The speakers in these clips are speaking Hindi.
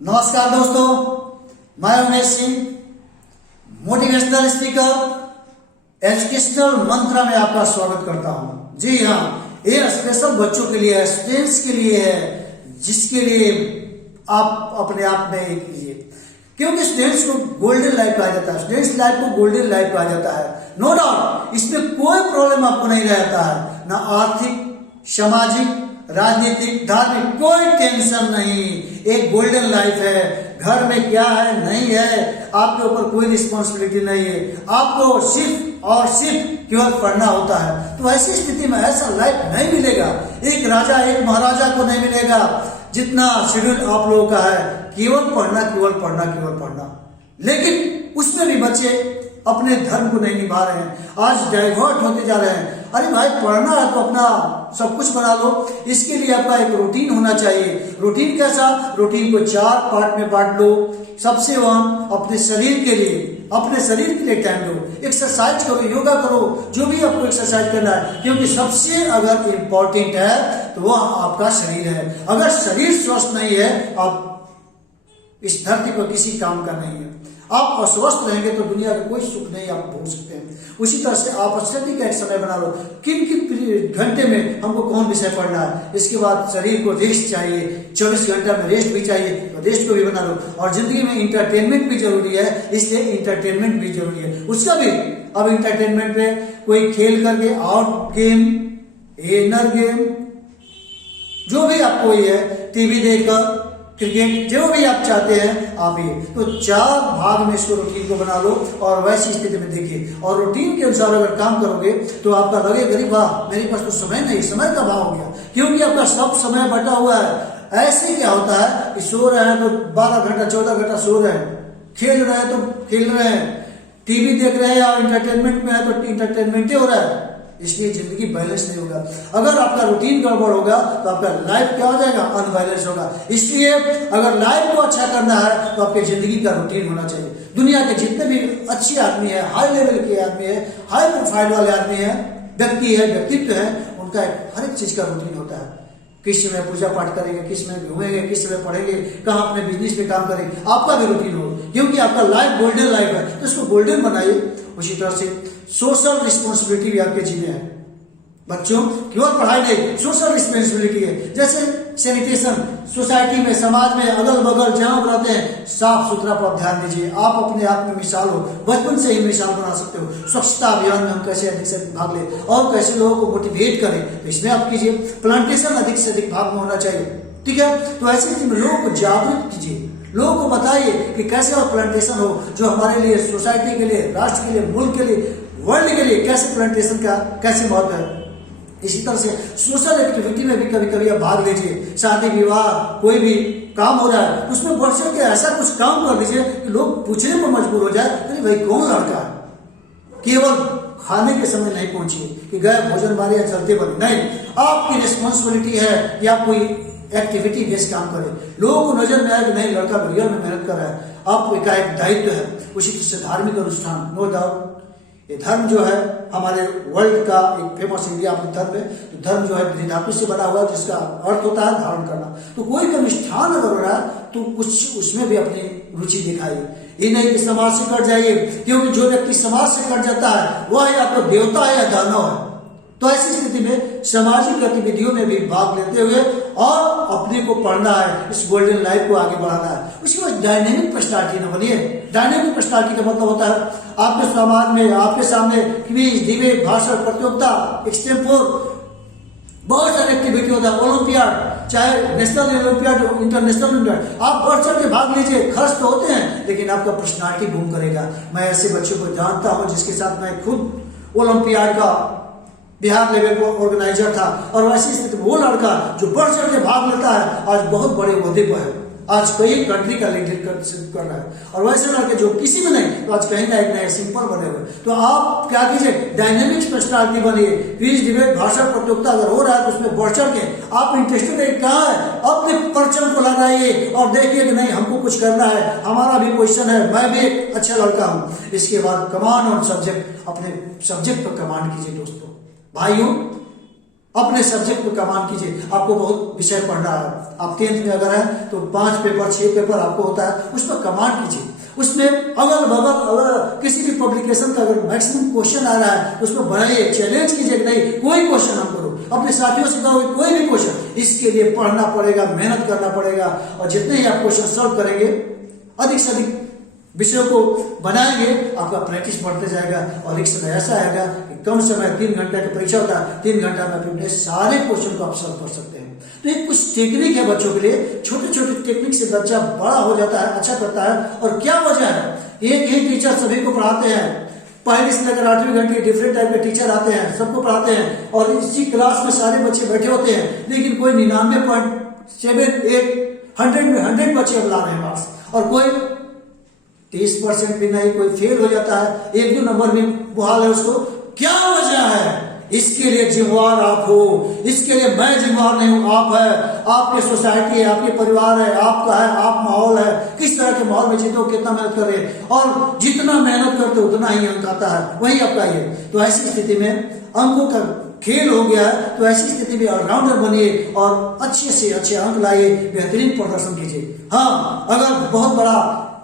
नमस्कार दोस्तों, मैं Umesh Singh, motivational speaker, educational mantra में आपका स्वागत करता हूं। जी हाँ, ये स्पेशल बच्चों के लिए है, स्टूडेंट्स के लिए है, जिसके लिए आप अपने आप में एक कीजिए, क्योंकि स्टूडेंट्स को गोल्डन लाइफ कहा जाता है। स्टूडेंट्स लाइफ को गोल्डन लाइफ कहा जाता है। नो डाउट, इसमें कोई प्रॉब्लम आपको नहीं रहता है, ना आर्थिक, सामाजिक, राजनीतिक, धार्मिक, कोई टेंशन नहीं। एक गोल्डन लाइफ है। घर में क्या है नहीं है, आपके ऊपर कोई रिस्पॉन्सिबिलिटी नहीं है। आपको सिर्फ और सिर्फ केवल पढ़ना होता है। तो ऐसी स्थिति में ऐसा लाइफ नहीं मिलेगा। एक राजा, एक महाराजा को नहीं मिलेगा जितना शेड्यूल आप लोगों का है। केवल पढ़ना, केवल पढ़ना, केवल पढ़ना। लेकिन उसमें भी बच्चे अपने धर्म को नहीं निभा रहे हैं, आज डाइवर्ट होते जा रहे हैं। अरे भाई, पढ़ना है तो अपना सब कुछ बना लो। इसके लिए आपका एक रूटीन होना चाहिए। रूटीन कैसा? रूटीन को 4 पार्ट में बांट लो। सबसे अपने शरीर के लिए, अपने शरीर के लिए टाइम दो। एक्सरसाइज करो, योगा करो, जो भी आपको एक्सरसाइज करना है, क्योंकि सबसे अगर इम्पोर्टेंट है तो वह आपका शरीर है। अगर शरीर स्वस्थ नहीं है, आप इस धरती पर किसी काम का नहीं है। आप अस्वस्थ रहेंगे तो दुनिया का कोई सुख नहीं आप भोग सकते हैं। उसी तरह से आप स्टडी का एक समय बना लो, किन किन घंटे में हमको कौन विषय पढ़ना है। इसके बाद शरीर को रेस्ट चाहिए, 24 घंटा में रेस्ट भी चाहिए, तो रेस्ट को भी बना लो। और जिंदगी में इंटरटेनमेंट भी जरूरी है, इसलिए इंटरटेनमेंट भी जरूरी है, उसका भी। अब इंटरटेनमेंट में कोई खेल करके, आउट गेम, इनर गेम, जो भी आपको ये है, टीवी देखकर, क्रिकेट, जो भी आप चाहते हैं आप ये। तो 4 भाग में इसको रूटीन को बना लो और वैसी स्थिति में देखिए। और रूटीन के अनुसार अगर काम करोगे तो आपका लगेगा, वाह मेरे पास तो समय नहीं, समय का अभाव हो गया, क्योंकि आपका सब समय बटा हुआ है। ऐसे क्या होता है कि सो रहे हैं तो 12 घंटा 14 घंटा सो रहे हैं, खेल रहे हैं तो खेल रहे हैं, टीवी देख रहे हैं या इंटरटेनमेंट में है तो इंटरटेनमेंट ही हो रहा है। इसलिए जिंदगी बैलेंस नहीं होगा। अगर आपका रूटीन गड़बड़ होगा तो आपका लाइफ क्या हो जाएगा? अनबैलेंस होगा। इसलिए अगर लाइफ को अच्छा करना है तो आपकी जिंदगी का रूटीन होना चाहिए। दुनिया के जितने भी अच्छे आदमी है, हाई लेवल के आदमी है, हाई प्रोफाइल वाले आदमी है, व्यक्ति है, व्यक्तित्व है, उनका हर एक चीज का रूटीन होता है। किस समय पूजा पाठ करेंगे, किस में घूमेंगे, किस समय पढ़ेंगे, कहाँ अपने बिजनेस में काम करेंगे, आपका भी रूटीन हो, क्योंकि आपका लाइफ गोल्डन लाइफ है, तो इसको गोल्डन बनाइए। उसी तरह से सोशल रिस्पॉन्सिबिलिटी भी आपके जीने हैं। बच्चों, केवल पढ़ाई नहीं, सोशल रिस्पॉन्सिबिलिटी है। जैसे सैनिटेशन, सोसाइटी में, समाज में, अगल बगल जहां आप रहते हैं, साफ सुथरा पर ध्यान दीजिए। आप अपने आप में मिसाल हो, बचपन से ही मिसाल बना सकते हो। स्वच्छता अभियान में हम कैसे अधिक से अधिक भाग ले और कैसे लोगों को मोटिवेट करें, तो इसमें आप कीजिए। प्लांटेशन अधिक से अधिक भाग में होना चाहिए, ठीक है। तो ऐसी स्थिति में लोगों को जागरूक कीजिए, लोगों को बताइए कि कैसे और प्लांटेशन हो, जो हमारे लिए, सोसाइटी के लिए, राष्ट्र के लिए, मुल्क के लिए, वर्ल्ड के लिए कैसे प्लांटेशन का कैसे महत्व है। इसी तरह से सोशल एक्टिविटी में भी कभी कभी आप भाग लीजिए। शादी विवाह, कोई भी काम हो रहा है, उसमें बढ़ चढ़ के ऐसा कुछ काम कर दीजिए कि लोग पूछने पर मजबूर हो जाए, अरे भाई कौन लड़का है। केवल खाने के समय नहीं पहुंचिए कि गए भोजन बारे या चलते बने, नहीं। आपकी रिस्पॉन्सिबिलिटी है कि आप कोई एक्टिविटी बेस्ड काम करें, लोगों को नजर में आए कि नहीं लड़का रियल में मेहनत कर रहा है, आपका एक दायित्व है। उसी तरह से धार्मिक अनुष्ठान, नो डाउट ये धर्म जो है हमारे वर्ल्ड का एक फेमस इंडिया में धर्म है। तो धर्म जो है विधि धातु से बना हुआ है, जिसका अर्थ होता है धारण करना। तो कोई का अनुष्ठान अगर हो रहा है तो कुछ उसमें भी अपनी रुचि दिखाइए। ये नहीं कि समाज से कट जाइए, क्योंकि जो व्यक्ति समाज से कट जाता है वह या तो देवता है या दानव है। तो ऐसी स्थिति में सामाजिक गतिविधियों में भी भाग लेते हुए और अपने को पढ़ना है, इस गोल्डन लाइफ को आगे बढ़ाना है। उसके बाद डायनेमिक पर्सनालिटी न बनिए। डायनेमिक पर्सनालिटी का मतलब होता है आपके समाज में, आपके सामने क्विज, डिबेट, भाषण प्रतियोगिता, एक्सटेम्पोर, बहुत सारी एक्टिविटी होता है। ओलंपियाड, चाहे नेशनल ओलंपियाड, इंटरनेशनल ओलंपियाड, आप बढ़ चढ़ के भाग लीजिए। खर्च तो होते हैं, लेकिन आपका पर्सनालिटी बूम करेगा। मैं ऐसे बच्चों को जानता हूं जिसके साथ मैं खुद ओलंपियाड का बिहार लेवल को ऑर्गेनाइजर था, और वैसी स्थिति वो लड़का जो बढ़ चढ़ के भाग लेता है आज बहुत बड़े ओहदे पर है, आज कई कंट्री का लीडर कर रहा है। और वैसे लड़के जो किसी में नहीं, तो आज कहीं ना एक नए सिंपल बने हुए। तो आप क्या कीजिए, डायनेमिक्स पर्सनालिटी बनिए। क्विज, डिबेट, भाषण प्रतियोगिता अगर हो रहा है तो उसमें बढ़ चढ़ के आप इंटरेस्टेड है, कहाँ है, अपने परचम को लगाइए और देखिए कि नहीं हमको कुछ करना है, हमारा भी क्वेश्चन है, मैं भी एक अच्छा लड़का हूँ। इसके बाद कमांड ऑन सब्जेक्ट, अपने सब्जेक्ट पर कमांड कीजिए। दोस्तों भाइयों, अपने सब्जेक्ट पे कमान कीजिए। आपको बहुत विषय पढ़ना है, आप 10th में अगर है तो 5 पेपर 6 पेपर आपको होता है, उस पर कमान कीजिए। उसमें अगल बगल अगर किसी भी पब्लिकेशन का अगर मैक्सिमम क्वेश्चन आ रहा है तो उसमें बढ़ाइए, चैलेंज कीजिए, नहीं कोई क्वेश्चन हम करो, अपने साथियों से कहो कोई भी क्वेश्चन, इसके लिए पढ़ना पड़ेगा, मेहनत करना पड़ेगा। और जितने ही आप क्वेश्चन सॉल्व करेंगे, अधिक से अधिक विषयों को बनाएंगे, आपका प्रैक्टिस बढ़ते जाएगा। और एक समय ऐसा आएगा कि कम समय 3 घंटे की परीक्षा होता है, 3 घंटा में अपने सारे क्वेश्चन को आप सॉल्व कर सकते हैं। तो ये कुछ टेक्निक है बच्चों के लिए, छोटे छोटे टेक्निक से बच्चा बड़ा हो जाता है, अच्छा करता है। और क्या वजह है, एक ही टीचर सभी को पढ़ाते हैं, पहली से लेकर 8वीं घंटे डिफरेंट टाइप के टीचर आते हैं, सबको पढ़ाते हैं, और इसी क्लास में सारे बच्चे बैठे होते हैं, लेकिन कोई 99.78 100 में 100 बच्चे अब ला रहे हैं मार्क्स, और कोई 30% भी नहीं, कोई फेल हो जाता है, 1-2 नंबर भी बहाल है उसको। क्या वजह है? इसके लिए जिम्मेवार आप हो, इसके लिए मैं जिम्मेवार नहीं हूं, आप है, आपकी सोसाइटी है, आपके परिवार है, आपका है, आप माहौल है, किस तरह के माहौल में जीते हो, कितना मेहनत कर रहे हैं, और जितना मेहनत करते हो उतना ही अंक आता है, वही आपका ही है। तो ऐसी स्थिति में अंकों का खेल हो गया है, तो ऐसी स्थिति में ऑलराउंडर बनिए और अच्छे से अच्छे अंक लाइए, बेहतरीन प्रदर्शन कीजिए। हाँ, अगर बहुत बड़ा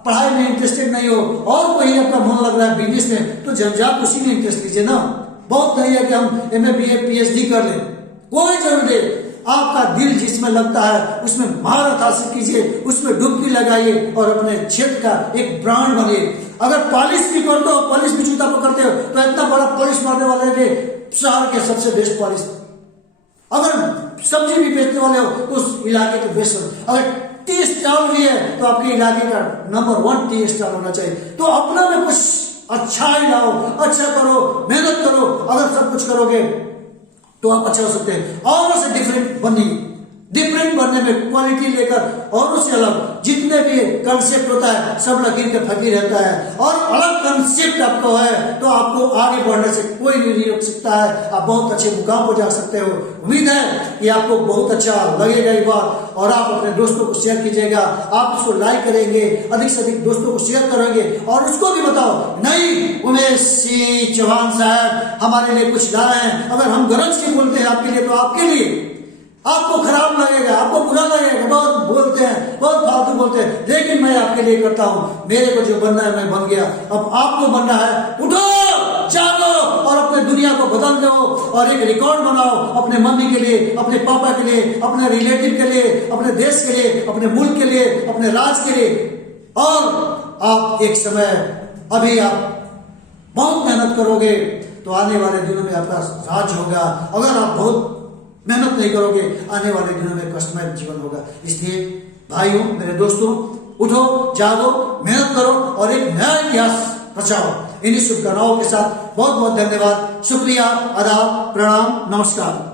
पढ़ाई में इंटरेस्टेड नहीं हो और कोई आपका मन लग रहा है बिजनेस में, तो जंजात उसी में इंटरेस्ट लीजिए ना। बहुत नहीं है कि हम MA BA PhD कर लें, कोई जरूरत नहीं। आपका दिल जिसमें लगता है उसमें महारत हासिल कीजिए, उसमें डुबकी लगाइए और अपने क्षेत्र का एक ब्रांड बनिए। अगर पॉलिश भी करते हो, पॉलिश भी जूता पकड़ते हो, तो इतना बड़ा पॉलिश मारने वाले हैं कि शहर के सबसे बेस्ट पॉलिश। अगर सब्जी भी बेचने वाले हो तो उस इलाके के बेस्ट हो। अगर टी स्टॉल भी है तो आपके इलाके का नंबर 1 टी स्टॉल होना चाहिए। तो अपना में कुछ अच्छा ही लाओ, अच्छा करो, मेहनत करो। अगर सब कुछ करोगे तो आप अच्छा हो सकते हैं। औरों से डिफरेंट बनिए, डिफरेंट बनने में क्वालिटी लेकर औरों से अलग, जितने भी कंसेप्ट होता है सब लकीर के फकीर रहता है, और अलग कंसेप्ट आपको है तो आपको आगे बढ़ने से कोई नहीं रोक सकता है। आप बहुत अच्छे मुकाम पर जा सकते हो। उम्मीद है कि आपको बहुत अच्छा लगेगा ये बात, और आप अपने दोस्तों को शेयर कीजिएगा, आप इसको लाइक करेंगे, अधिक से अधिक दोस्तों को शेयर करेंगे, और उसको भी बताओ नहीं उमेश सिंह चौहान साहब हमारे लिए कुछ लाए हैं। अगर हम गरज के बोलते हैं आपके लिए, तो आपके लिए आपको खराब लगेगा, आपको बुरा लगेगा, बहुत बोलते हैं, बहुत फालतू बोलते हैं, लेकिन मैं आपके लिए करता हूं। मेरे को जो बनना है मैं बन गया, अब आपको बनना है। उठो, जागो और अपने दुनिया को बदल दो, और एक रिकॉर्ड बनाओ अपने मम्मी के लिए, अपने पापा के लिए, अपने रिलेटिव के लिए, अपने देश के लिए, अपने मुल्क के लिए, अपने राज्य के लिए। और आप एक समय, अभी आप बहुत मेहनत करोगे तो आने वाले दिनों में आपका राज होगा। अगर आप बहुत मेहनत नहीं करोगे, आने वाले दिनों में कष्टमय जीवन होगा। इसलिए भाइयों, मेरे दोस्तों, उठो, जागो, मेहनत करो और एक नया इतिहास रचाओ। इन्हीं शुभकामनाओं के साथ बहुत बहुत धन्यवाद, शुक्रिया, आदाब, प्रणाम, नमस्कार।